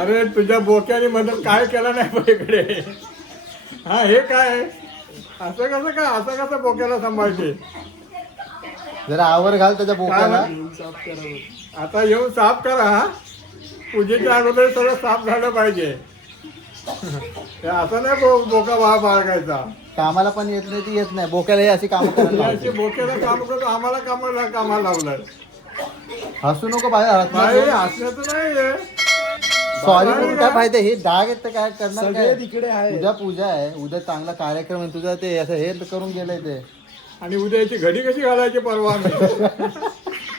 अरे तुझ्या बोक्याने म्हणून काय केलं नाही पलीकडे. हा हे काय असं कसं काय, असं कसं बोक्याला सांभाळते. जरा आवर घाल त्याच्या बोकाला. आता येऊन साफ करा. हा पूजेच्या अगोदर सगळं साफ झालं पाहिजे. हे असं नाही बोका बाळगायचा. कामाला पण येत नाही ती येत नाही बोक्याला हे अशी कामं करायला अशी लावते. बोक्याला काम करतो, आम्हाला कामाला लावलंय. हसू नको बाहेर नाही हसण्याचं नाही. सॉरी म्हणून काय फायदा. हे डाग येत काय करणार काय. तिकडे आहे. उद्या पूजा आहे, उद्या चांगला कार्यक्रम आहे तुझा. ते असं हे करून गेलंय ते. आणि उद्या याची घडी कशी घालायची परवा आम्ही.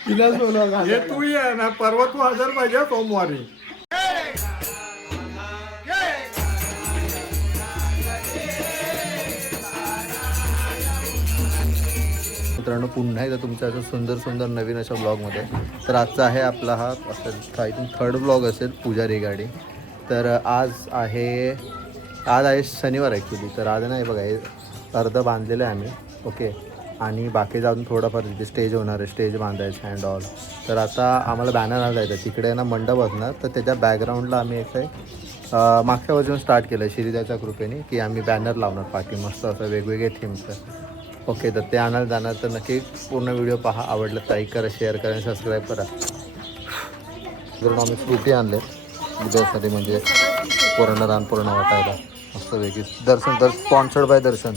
तिलाच बोलवा. हे तू ये ना, परवा तू हजर पाहिजे सोमवारी. मित्रांनो पुन्हा एकदा तुमच्या असं सुंदर सुंदर नवीन अशा ब्लॉगमध्ये. तर आजचा आहे आपला हा असं आय थिंक 3rd ब्लॉग असेल पुजारी गाडी. तर आज आहे शनिवार ॲक्च्युली. तर आज नाही बघा हे अर्धं बांधलेलं आहे आम्ही. ओके. आणि बाकी जाऊन थोडंफार तिथे स्टेज होणार आहे, स्टेज बांधायचं अँड ऑल. तर आता आम्हाला बॅनर आणायचं आहे. तिकडे ना मंडप असणार. तर त्याच्या बॅकग्राऊंडला आम्ही एक मागच्या वर्षी स्टार्ट केलं आहे शिरीदाच्या कृपेने की आम्ही बॅनर लावणार पाठी मस्त असं वेगवेगळे थीमचं. ओके. तर ते आणायला जाणार. तर नक्की पूर्ण व्हिडिओ पहा. आवडलं लाईक करा, शेअर करा आणि सबस्क्राईब करा. कारण आम्ही फ्रुटी आणले उद्यासाठी म्हणजे पूर्ण वाटायला मस्त वेगळी. दर्शन स्पॉन्सर्ड बाय दर्शन.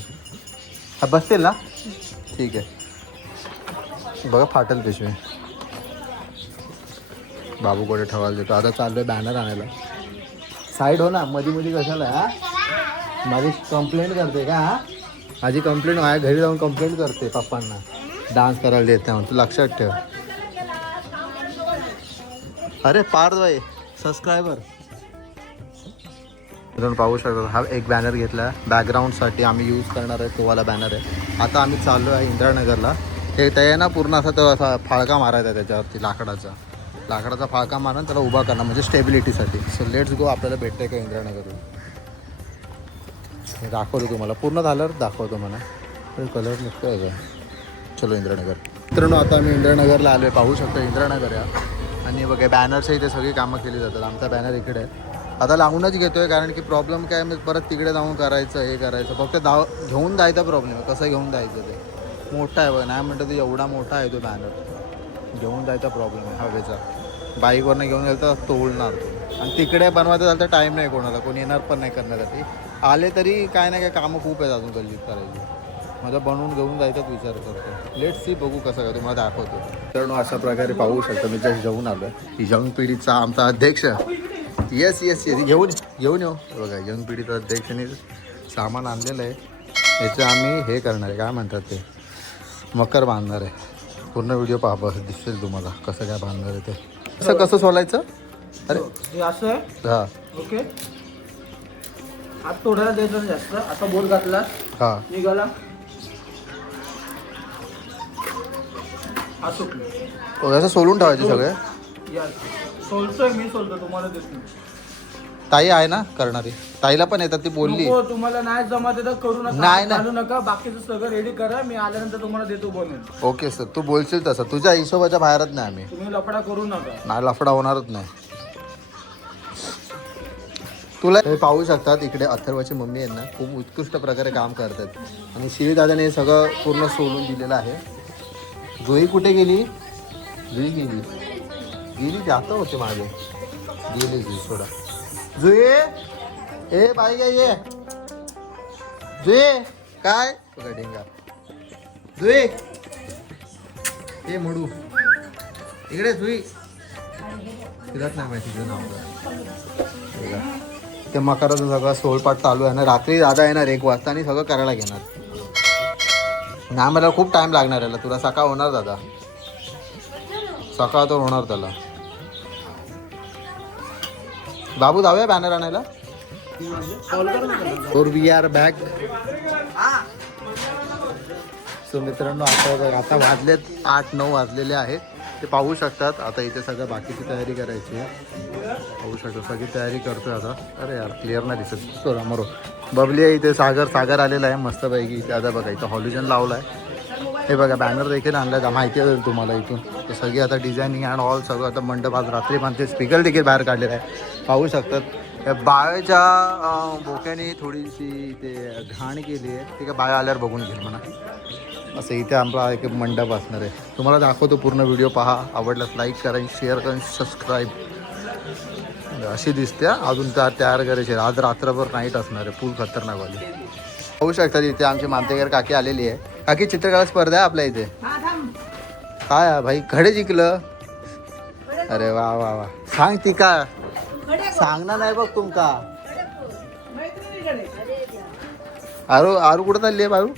हा बसतील ना. ठीक आहे. बघा फाटेल पिशवी. बाबूकडे ठेवायला देतो. आता चाललो आहे बॅनर आणायला. साईड हो ना. मध्ये कशाला. हा माझी कंप्लेंट करते का. हा माझी कंप्लेंट माझ्या घरी जाऊन कंप्लेंट करते पप्पांना. डान्स करायला देत नाही म्हणून. लक्षात ठेव. अरे पार्थभाई सबस्क्रायबर तुम्ही पाहू शकता. हा एक बॅनर घेतला बॅकग्राऊंडसाठी आम्ही यूज करणार आहे. तो वाला बॅनर आहे. आता आम्ही चाललो आहे इंदिरानगरला. ते आहे ना पूर्ण असा तो असा फाळका मारायचा आहे त्याच्यावरती लाकडाचा फाळका मारून त्याला उभा करणं म्हणजे स्टेबिलिटीसाठी. So let's go. आपल्याला भेटतं का इंदिरानगरला. हे दाखवतो तुम्हाला. पूर्ण झाल्यावर दाखवतो मला. कलर निघतो आहे का. चलो इंदिरानगर. मित्रांनो आता आम्ही इंदिरानगरला आलो आहे. पाहू शकतो इंदिरानगर या. आणि बघा बॅनरच्या इथे सगळी कामं केली जातात. आमचा बॅनर इकडे आहे. आता लावूनच घेतो आहे कारण की प्रॉब्लेम काय आहे परत तिकडे जाऊन करायचं हे करायचं. फक्त घेऊन जायचा प्रॉब्लेम आहे. कसं घेऊन जायचं ते. मोठा आहे बघा. नाही म्हणतं ते एवढा मोठा आहे तो बॅनर. घेऊन जायचा प्रॉब्लेम आहे हवेचा. बाईकवरनं घेऊन गेलं तर तोडणार. आणि तिकडे बनवायचं झालं तर टाईम नाही कोणाला. कोणी येणार पण नाही करण्यासाठी. आले तरी काय नाही काय कामं खूप आहेत अजून गल्लीत करायची. माझा बनवून घेऊन जायचाच विचार करतो. लेट्स सी बघू कसं काय तुम्हाला दाखवतो. तर अशा प्रकारे पाहू शकतो. मी जस्ट जेवून आलो. यंग पिढीचा आमचा अध्यक्ष. येस घेऊन येऊ. बघा यंग पिढीचा अध्यक्षाने सामान आणलेलं आहे. याचं आम्ही हे करणार आहे काय म्हणतात ते मकर बांधणार आहे. पूर्ण व्हिडिओ पहा बस दिसेल तुम्हाला कसं काय बांधणार आहे ते. कसं सोलायचं. अरे असं आहे. हां ओके. हात तोडायला द्यायचं जास्त. आता बोट घातला. हां निघाला. हा सुटलं. असं सोलून ठेवायचे सगळे. या सोलतोय मी. सोलतो तुम्हाला देत नाही. ताई आहे ना करणारी. ताईला पण येतात ती बोलली. नको, तुम्हाला नाही जमत तर करू नका. नाही. घालू नका. बाकीचं सगळं रेडी करा. मी आल्यानंतर तुम्हाला देतो बनवून. ओके सर तू बोलशील तसं. तुझ्या हिशोबाच्या बाहेरच नाही आम्ही. तुम्ही लफडा करू नका. नाही लफडा होणारच नाही. तुला हे पाहू शकतात इकडे अथर्वची मम्मी आहे ना खूप उत्कृष्ट प्रकारे काम करतात. आणि शिवीदादाने हे सगळं पूर्ण सोलून दिलेलं आहे. जुई कुठे गेली. जुई गेली जातं होते मागे. गेली थोडा. जुई ए बाई काय ये. जुई काय बघा डेंगा. जुई ए म्हणू इकडे. जुई तिलाच नाही माहिती तुझं नाव. ते मकराचं सगळं सोलपाट चालू आहे ना. रात्री दादा येणार 1 वाजता आणि सगळं करायला घेणार. नाही मला खूप टाइम लागणार याला. तुला सकाळ होणार दादा. सकाळ तर होणार त्याला. बाबू जाऊया बॅनर आणायला. और वी आर बॅक. सो मित्रांनो आता वाजलेत 8-9 वाजलेले आहेत. ते पाहू शकतात. आता इथे सगळं बाकीची तयारी करायची आहे. पाहू शकतो सगळी तयारी करतोय आता. अरे यार क्लिअर नाही दिसत. समोर बबली आहे इथे. सागर आलेला आहे मस्तपैकी. इथे आता बघा इथं हॉलिजन लावला आहे. हे बघा बॅनर देखील आणला आहे. माहिती आहे तुम्हाला इथून. ते सगळी आता डिझायनिंग अँड ऑल सगळं आता मंडप आज रात्री बांधते. स्पीकर देखील बाहेर काढलेला आहे. पाहू शकतात बाळच्या बोक्याने थोडीशी ते घाण केली आहे. ते काय बाळ आल्यावर बघून घेईल म्हणा. असं इथे आपला एक मंडप असणार आहे. तुम्हाला दाखवतो, पूर्ण व्हिडिओ पहा. आवडल्यास लाईक करा, शेअर करा, सबस्क्राईब. अशी दिसते अजून तयार करायची. आज रात्रभर नाईट असणार आहे, फुल खतरनाक वाली. पाहू शकतात इथे आमची मामतेकर काकी आलेली आहे. काकी चित्रकला स्पर्धा आहे आपल्या इथे. काय भाई खडे जिंकलं. अरे वा वा वा. सांग ती का सांगणार नाही बघ तुमका. आरू कुठं चालली आहे बाळू?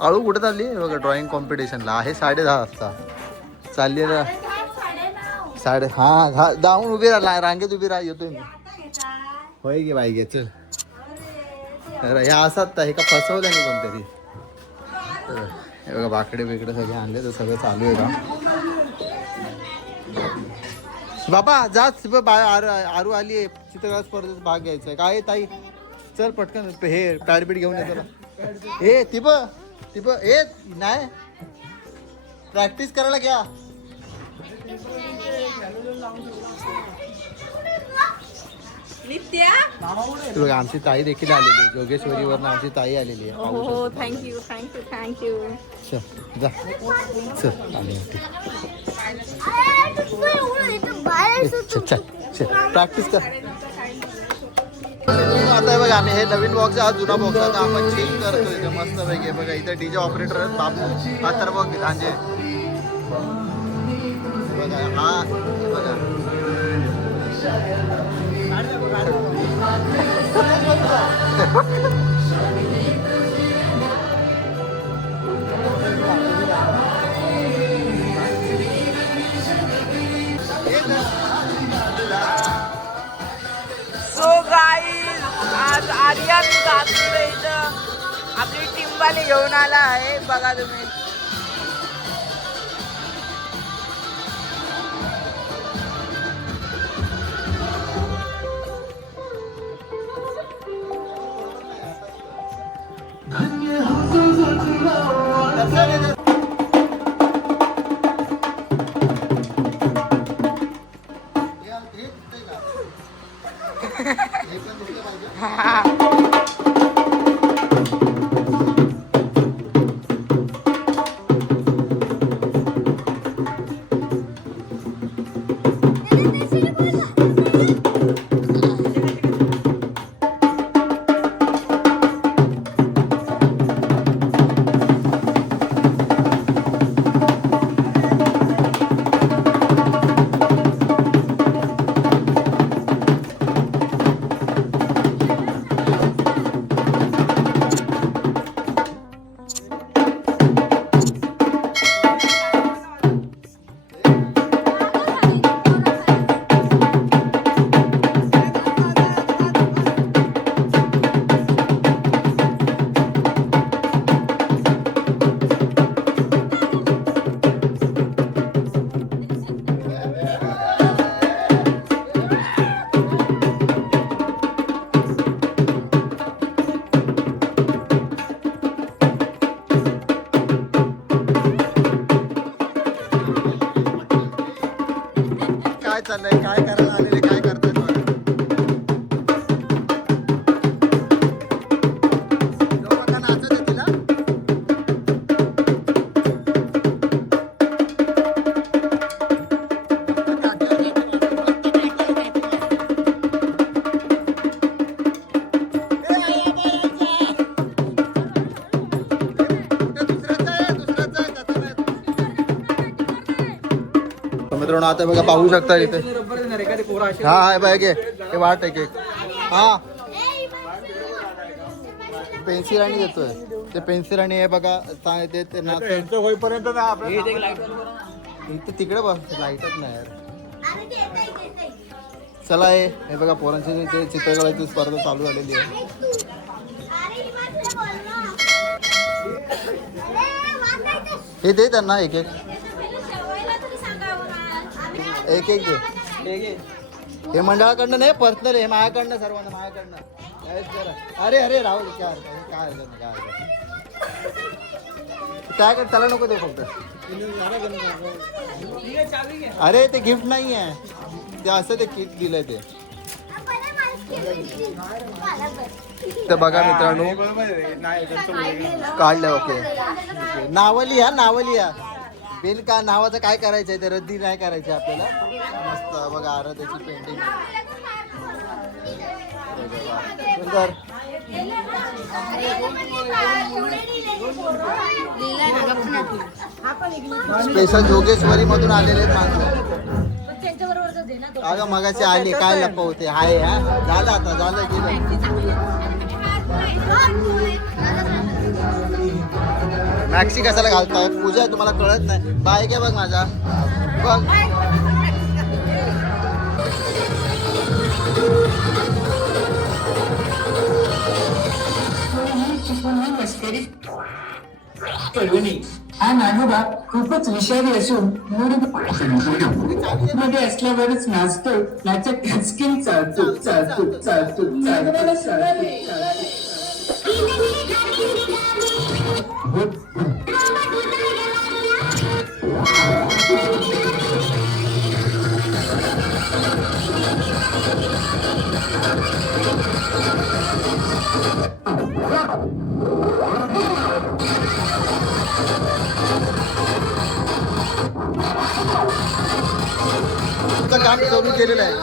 आळू कुठं चालली आहे बघा. ड्रॉइंग कॉम्पिटिशनला आहे 10:30 वाजता चालली आहे. 10:30 जाऊन उभी राहा, रांगेत उभी राहा. येतोय मी. होय गे बाई गे चल. हे असतात हे का फसवलं नाही कोणतरी. हे बघा बाकडे बिकडे सगळे आणले तर सगळं चालू आहे का. बाबा जाच आरू आली आहे. चित्रकला स्पर्धेत भाग घ्यायचा आहे. काय ताई चल पटकन हे पॅडबीट घेऊन ये चला. हे तिब ए नाही प्रॅक्टिस करायला घ्या. बघा आमची ताई देखील आलेली आहे. जोगेश्वरीवरनं आमची ताई आलेली आहे. हो थँक्यू थँक्यू थँक्यू. चल जा चल आली. चल प्रॅक्टिस कर. आता बघा आम्ही हे नवीन बॉक्स हा जुना बॉक्स आता आपण चेंज करतोय इथे मस्त पैकी. बघा इथे डीजे ऑपरेटर आहेत बाबू आता बघ गांजे बघा. हा बघा सो गाईज आज आर्यन दाखवलं इथं आपली टीमवाले घेऊन आला आहे. बघा तुम्ही. चाललंय काय करायला आलेले काय करतात बघा. लोकांना नाचत आहे तिला. मित्रांनो आता बघा पाहू शकता इथे. हा हा बघ हे वाट आहे हा पेन्सिल आणि देतोय ते पेन्सिल आणि हे बघा ते होईपर्यंत ना आपल्या इथे तिकडे बस लाईटच नाही यार. चला हे बघा पोरांची ते चित्रकलेची स्पर्धा चालू झालेली आहे. हे दे त्यांना एक एक एक एक दे. हे मंडळाकडनं नाही पर्सनल हे माझ्याकडनं सर्वांना माझ्याकडनं. अरे अरे राहुल काय काय कर त्याला नको दे फक्त. अरे ते गिफ्ट नाही आहे ते असं ते किट दिलंय ते. तर बघा मित्रांनो काढलं. ओके नावं लिहा नावं लिहा. बिल का नावाचं काय करायचंय ते रद्दी नाही करायची आपल्याला. मस्त बघा आराध्याची पेंटिंग सुंदर. स्पेशल जोगेश्वरी मधून आलेले आहेत माणसं. अगं मगाशी आली काय लपवते हाय. हा झालं आता झालं गेलं. मॅक्सी कशाला घालताय पूजा तुम्हाला कळत नाही. बाय काय बघ माझा बघ. हा नागोबा खूपच विषारी असून मध्ये असल्यावरच नाचतो. याच्या टचकिन चालतो चालतो चालतो तुमचं काम करून केलेलं आहे.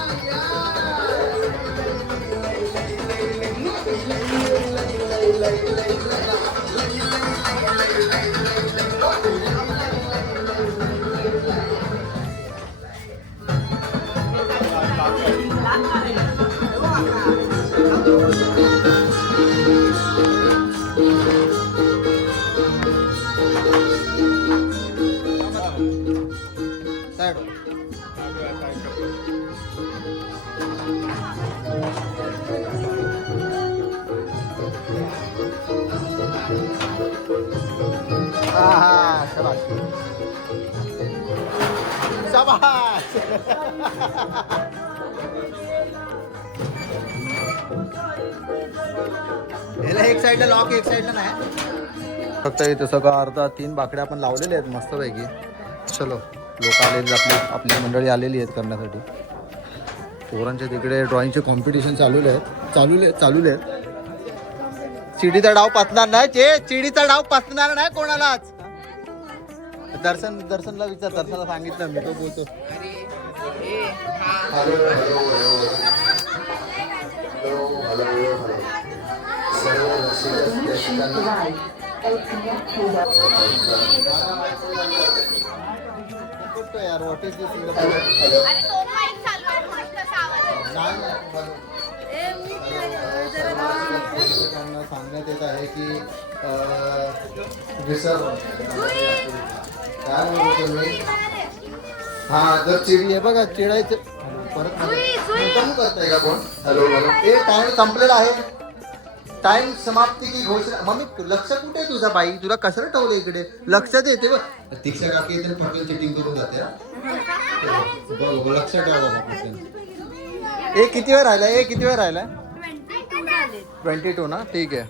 शाबास. याला एक साईडला लॉक एक साईडला नाही. फक्त इथं सगळं अर्धा 3 बाकड्या आपण लावलेले आहेत मस्तपैकी. चलो लोक आलेली आपली मंडळी आलेली आहेत करण्यासाठी. पोरांच्या तिकडे ड्रॉइंगचे कॉम्पिटिशन चालू आहेत. चिडीचा डाव पचणार नाही. चिडीचा डाव पचणार नाही कोणालाच. दर्शनला विचार. दर्शनला सांगितलं मी तो बोलतो. यार व्हॉट इज दिस सांगण्यात येत आहे की काय म्हणतो तुम्ही. हा जर चिडी आहे बघा चिडायचं परत करताय का कोण. हॅलो हे टाइम संपलेला आहे. टाइम समाप्ती की घोषणा. मम्मी लक्ष कुठे आहे तुझा बाई. तुला कशाला ठेवलं इकडे. लक्ष देते बघ. दीक्षा काकी तर पटकन चिटिंग करून जाते. बघ लक्ष ठेवा बाबा. किती वेळ राहिलाय. 22 ना ठीक आहे.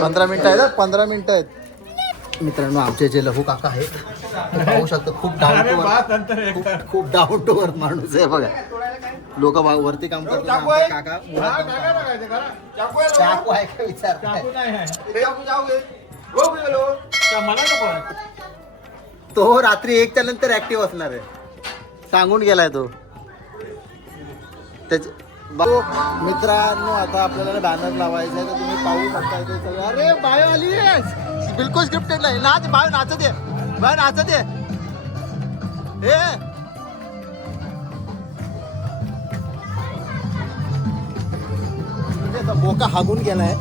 15 मिनिटं आहेत. 15 मिनिटं आहेत. मित्रांनो आमचे जे लहू काका आहेत पाहू शकतो. खूप डाऊन टू अर्थ माणूस आहे बघा. लोक वरती काम करतात. काका चाकू आहे का विचार. तो रात्री 1च्या नंतर ऍक्टिव्ह असणार आहे. सांगून गेलाय तो. मित्रांनो आता आपल्याला बॅनर लावायचा आहे तर तुम्ही पाहू शकता इथे सगळं. अरे बायो आली बिलकुल स्क्रिप्टेड नाही. नाच बायो नाचत आहे. बोका हागून गेलाय.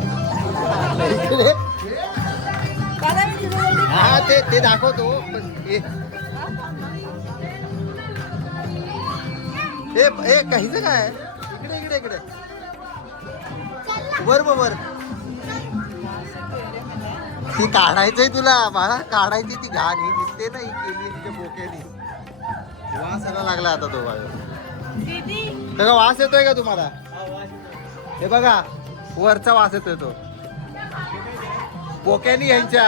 हा ते दाखवतो. हे काहीच काय इकडे वर ती काढायचंय तुला. मला काढायची ती घाण ही दिसते ना. ही केली तिच्या बोक्यानी. वास यायला लागला आता तो सगळं. वास येतोय का तुम्हाला. हे बघा वरचा वास येतोय तो बोक्यानी. ह्यांच्या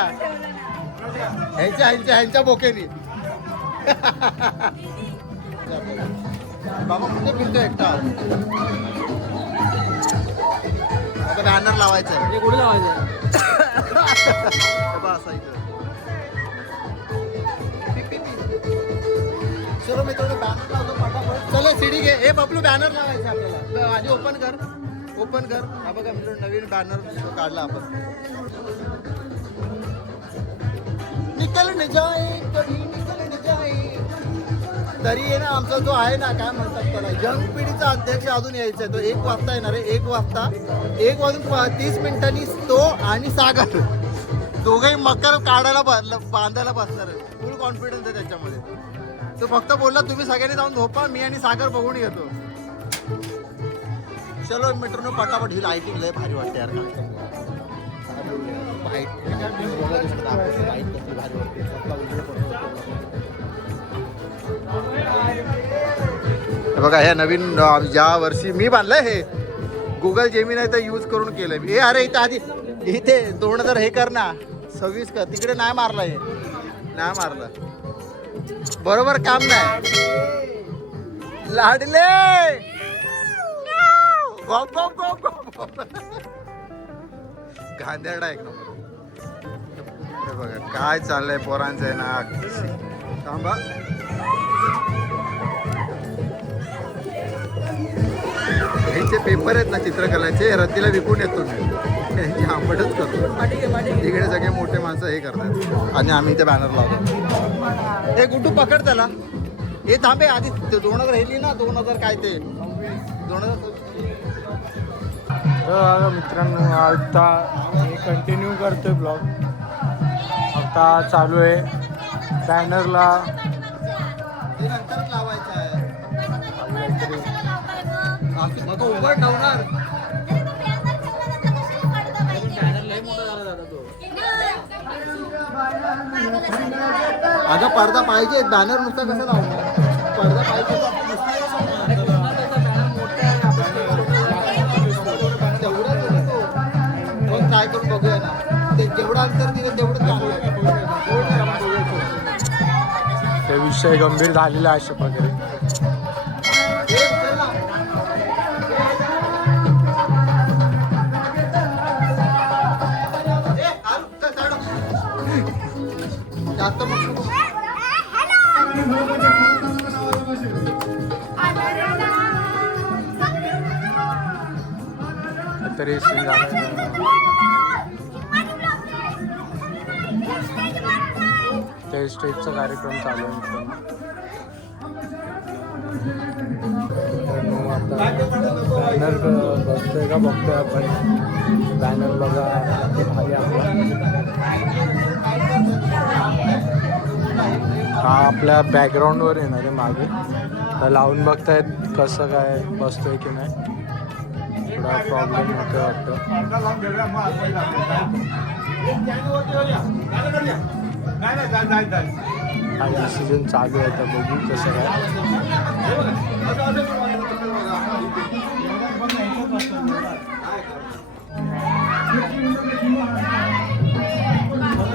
बोक्यानी. बाबा कुठे फिरतो एकटा? आता बॅनर लावायचा आहे. हे कुठे लावायचं? असा इथं. चलो मित्रांनो बॅनर लावतो पटापट. चलो सीडी घे. हे बबलू बॅनर लावायचा आपल्याला. आधी ओपन कर. ओपन कर. हा बघा मित्रांनो नवीन बॅनर काढला आपण. निकल न जाए कधी निकल न जाए. तरी आहे ना आमचा जो आहे ना काय म्हणतात त्याला यंग पिढीचा अध्यक्ष अजून यायचा आहे. तो 1 वाजता येणार आहे. 1 वाजता 1 वाजून 30 मिनिटांनी तो आणि सागर दोघंही मकर काढायला बांधायला बसणार आहे. फुल कॉन्फिडन्स आहे त्याच्यामध्ये. तो फक्त बोलला तुम्ही सगळ्यांनी जाऊन झोपा मी आणि सागर बघून येतो. चलो मित्रांनो पटापट ही लाईटिंग लय भारी वाटते यार. बघा ह्या नवीन या वर्षी मी बांधलंय हे गुगल जेमिनाय तर यूज करून केलंय मी. अरे इथं आधी इथे 2000 हे कर ना 26 कर. तिकडे नाही मारला हे नाही मारलं बरोबर काम नाही. लाडले गांधेडा एक नंबर. हे बघा काय चाललंय पोरांचं आहे ना. थांबा ह्यांचे पेपर आहेत ना चित्रकलाचे रद्दीला विकून येतो मी. त्यांची आंबटच करतो. तिकडे सगळे मोठे माणसं हे करतात आणि आम्ही ते बॅनर लावतो. हे गुड्डू पकड त्याला. हे थांबे आधी 2000 हेली ना 2000 काय ते 2000. तर मित्रांनो आता मी कंटिन्यू करतोय ब्लॉग. आता चालू आहे बॅनरला. हे नंतरच लावायचं आहे. नको उभं ठेवणार. अगं पडदा पाहिजे. बॅनर नुसता कसं लावणार? पडदा पाहिजे. तेवढाच नको. मग ट्राय करून बघूया ना. ते जेवढं अंतर दिलं तेवढं चांगलं. ते विषय गंभीर झालेला आहे अशा प्रकारे. जास्त तरी ते स्टेजचा कार्यक्रम चालू आहे मित्रांनो. आता बॅनर बसतोय का बघतोय आपण. बॅनर बघा भारी आपला. हा आपल्या बॅकग्राऊंडवर येणार आहे मागे. तर लावून बघतायत कसं काय बसतोय की नाही. थोडा प्रॉब्लेम होतो वाटतं. हा डिसिजन चालू आहे तर बघू कसं काय.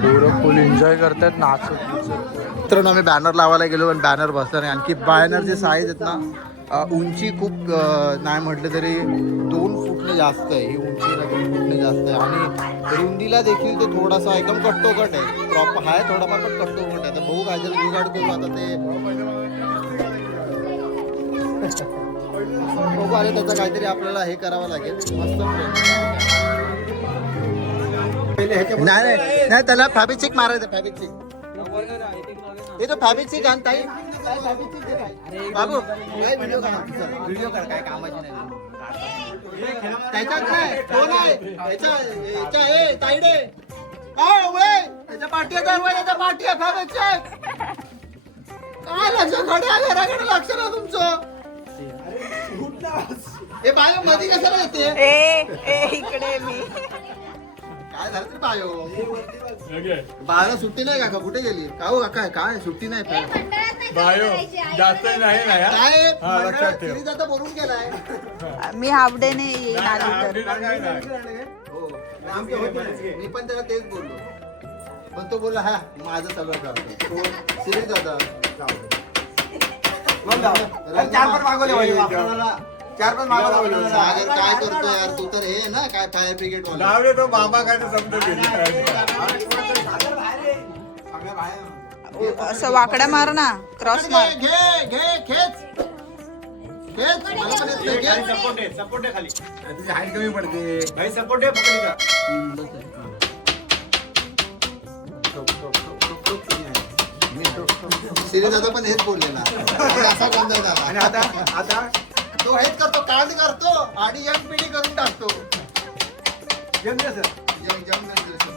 पोरं फुल एन्जॉय करतात नाचत. मित्रांनो आम्ही बॅनर लावायला गेलो पण बॅनर बसला नाही. आणखी बॅनरचे साईज आहेत ना उंची खूप नाही म्हटलं तरी 2 फूटने जास्त आहे. ही उंचीला 2 फूटने जास्त आहे आणि रुंदीला देखील तो थोडासा एकदम कट्टोकट आहे. प्रॉपर आहे थोडाफार पण कट्टोकट आहे. तर बघू काय जर जुगाड करू आता ते बघू. आणि त्याचं काहीतरी आपल्याला हे करावं लागेल. मस्त नाही नाही त्याला फॅब्रिक मारायचं. फॅब्रिक हे तो फॅब्रिक आण ताई. बाबू काय व्हिडिओ काढ काय कामाची नाही. त्याच्यात नाही तो नाही याच्या हे ताईडे काय ओळे त्याच्या पाठी त्याच्या पाठी फॅब्रिक काय लक्ष घड्या घराकडे लक्ष ना तुमचं. हे बायो मध्ये कशाला येते. इकडे मी काय झालं तरी बायो बायोला सुट्टी नाही का कुठे गेली का हो काय काय सुट्टी नाही बायो जास्त नाही ना काय लक्षात ठेव. आता बोलून गेलाय. मी हाफ डे ने येणार तर. हो मी पण त्याला तेच बोललो पण तो बोलला हा माझं सगळं करतो. सिरीज दादा सागर काय करतो यार तू तर हे ना काय फायर ब्रिगेड वाला नाव तो मामा काय ते समजून असं वाकडा मार ना, क्रॉस मार. घे घे खेच खेच मला पण येत नाही, खेच. सपोर्ट आहे खाली. तुझी हाईट कमी पडते. भाई सपोर्ट आहे पकडीचा. सिरी दादा पण हेच बोललेला असा गंध झाला. आणि आता आता तो हेच करतो, काळजी करतो आणि यंग पिढी करून टाकतो. जमले सर. Young generation.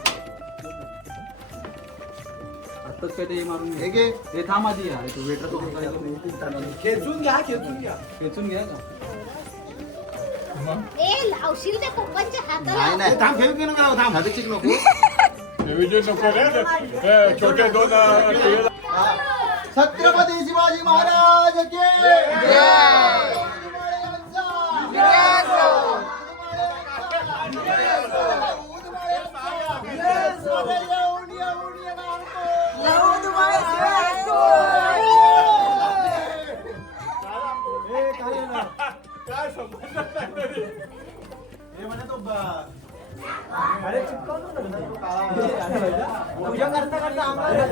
आत्ताच काय ते मारून हे घे. हे थांब आधी यार, तू वेटर तो खेचून घ्या, खेचून घ्या, खेचून घ्या का. ए लावशील त्या कोकणच्या हाताला. नाही नाही थांब, खेळून घेऊ नका, थांब. हवे चिक नको. विजय नको रे ते छोटे दोन छत्रपती शिवाजी महाराज की काय संबंध नाही. हे म्हणे तो अरे चिपकावतो ना तो काळा. पूजा करता करता आम्हाला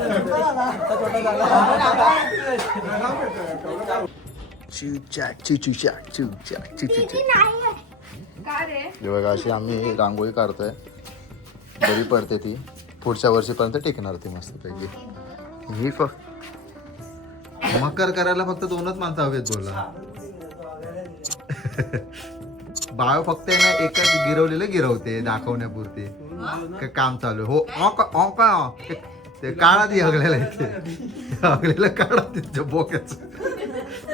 छोटा झाला. हे बघा अशी आम्ही रांगोळी काढतोय, बरी पडते ती, पुढच्या वर्षीपर्यंत टिकणार ती मस्तपैकी. ही मकर करायला फक्त 2च माणसं हवेत बोला. बाळ फक्त आहे ना एकच गिरवलेलं गिरवते दाखवण्यापुरती. काय काम चालू हो ते काढा ती हगलेलं आहे, हगलेलं काढा तिच्या बोक्याच,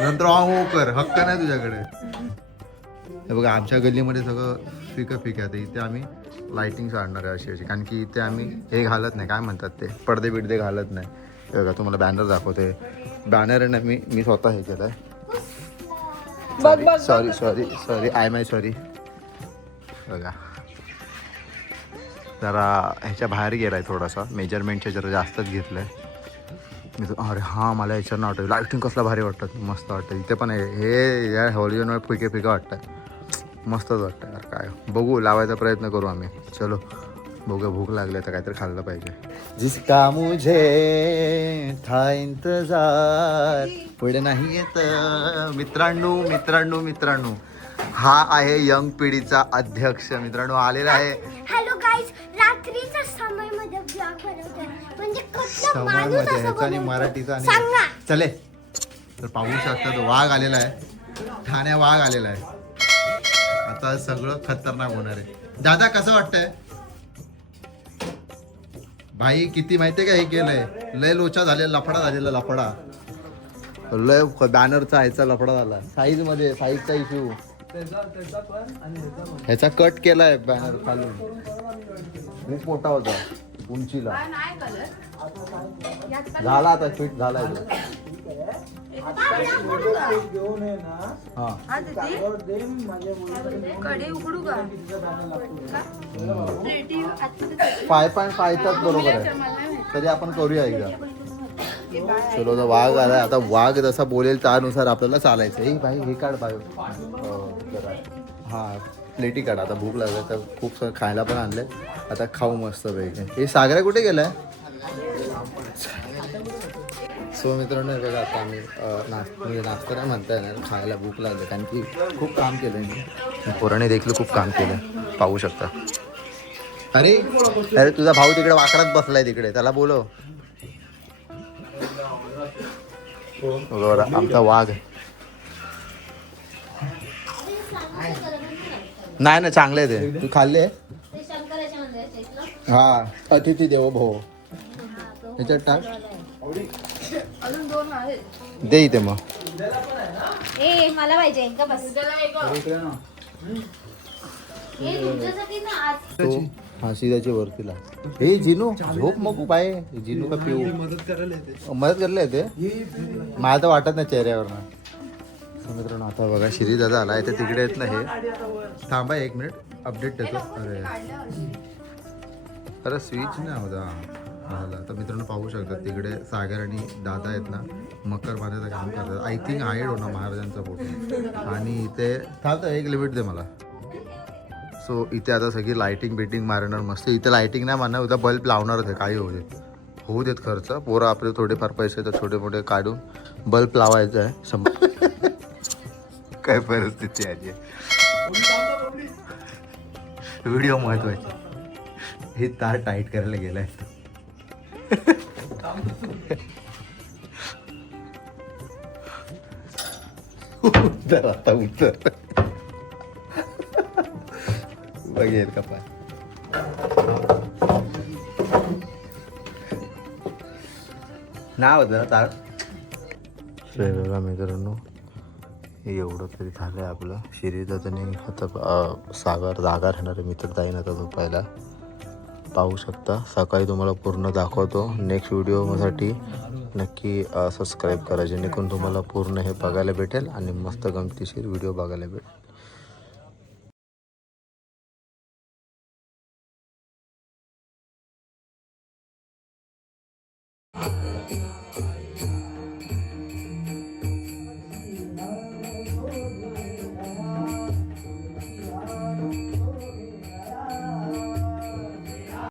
नंतर हो कर, हक्क नाही तुझ्याकडे. हे बघा आमच्या गल्लीमध्ये सगळं फिकं फिकं आहे. इथे आम्ही लाइटिंग काढणार आहे अशी अशी, कारण की इथे आम्ही हे घालत नाही, काय म्हणतात ते पडदे बिडदे घालत नाही. हे बघा तुम्हाला बॅनर दाखवते. बॅनर आहे ना मी स्वतः हे केलं आहे. Sorry sorry sorry I my sorry. बघा जरा ह्याच्या बाहेर गेलाय थोडासा, मेजरमेंटच्या जरा जास्तच घेतलंय मी. अरे हां मला ह्याच्यानं आठवलं, लाईटिंग कसला भारी वाटतात, मस्त वाटतं. इथे पण हे या हॉलिजनवर फिके फिके वाटतं, मस्तच वाटतं यार. काय बघू, लावायचा प्रयत्न करू आम्ही. चलो बघूया, भूक लागली तर काहीतरी खाल्लं पाहिजे. जिसका मुझे था इंतजार पुढे नाही येत. मित्रांनो मित्रांनो मित्रांनो, हा आहे यंग पिढीचा अध्यक्ष मित्रांनो आलेला आहे. हॅलो गाईज, रात्रीचा समयमध्ये ब्लॉग बनवतोय म्हणजे कसला माणूस समयमध्ये असं ह्याचा आणि बनवतो. मराठीचा सांगा. आणि चले तर पाहू शकता तो वाघ आलेला आहे, ठाण्या वाघ आलेला आहे. आता सगळं खतरनाक होणार आहे. दादा कसं वाटतंय भाई? किती माहितीये का हे केलंय, लय लोचा झालेला, लफडा झालेला, लफडा लय बॅनरचा ह्याचा लफडा झाला. साईज मध्ये साईजचा इश्यू, ह्याचा कट केलाय बॅनर खालून, खूप मोठा होता उंचीला. झाला आता फिट झालाय तो. हा पाय पायतात बरोबर आहे, तरी आपण करूया एकदा. चलो तर वाघ आला, आता वाघ जसा बोलेल त्यानुसार आपल्याला चालायचं. हे भाई हे काढ बाय जरा, हा प्लेटी काढ. आता भूक लागली तर खूप खायला पण आणलंय, आता खाऊ मस्त पैकी. हे सागरा कुठे गेलाय? सो मित्रांनो बघा आता आम्ही म्हणजे नाश्ता नाही म्हणता येणार, खायला भूक लागली, कारण की खूप काम केलं मी. पोराने देखील खूप काम केलं, पाहू शकता. अरे अरे तुझा भाऊ तिकडे वाकडात बसलाय, तिकडे त्याला बोलव. बरोबर आमचा वाघ नाही ना, चांगले ते तू खाल्ले. हा अतिथी देवो भव ह्याच्यात टाक, दे इथे मग. ए मला पाहिजे का बस. हे तुमच्यासाठी ना आज हा शिजाची वरतीला. हे जिनू झोप मग पाय, जिनू का पिऊ मदत करायला येते. मला तर वाटत नाही चेहऱ्यावरनं. मित्रांनो आता बघा श्री दादा आलाय, तर तिकडे येत ना. हे थांबा 1 मिनिट अपडेट देतो. अरे अरे स्विच नाही होता. झालं. तर मित्रांनो पाहू शकतात तिकडे सागर आणि दादा आहेत ना मकर बांधायचं काम करतात. आय थिंक हाईड होणार महाराजांचा फोटो. आणि इथे चालतं एक लिमिट दे मला. सो इथे आता सगळी लाईटिंग बिटिंग मारणार मस्त. इथे लाईटिंग नाही मारणार, उद्या बल्ब लावणारच आहे. काही होऊ देत खर्च. पोरं आपले थोडेफार पैसे तर छोटे मोठे काढून बल्ब लावायचं आहे. काय परिस्थिती आहे. व्हिडिओ महत्वाची. हे तार टाईट करायला गेलाय. उतर आता उतर. बघेल का पाय. नाव होतं ना तार. बघा मित्रांनो एवढं तरी झालंय आपलं. शिरीदाने आता सागर जागा राहणारे मित्र जाईन आता झोपायला. पाहू शकता सकाळी तुम्हाला पूर्ण दाखवतो. नेक्स्ट व्हिडिओसाठी नक्की सबस्क्राईब करा जेणेकरून तुम्हाला पूर्ण हे बघायला भेटेल आणि मस्त गमतीशीर व्हिडिओ बघायला भेटेल.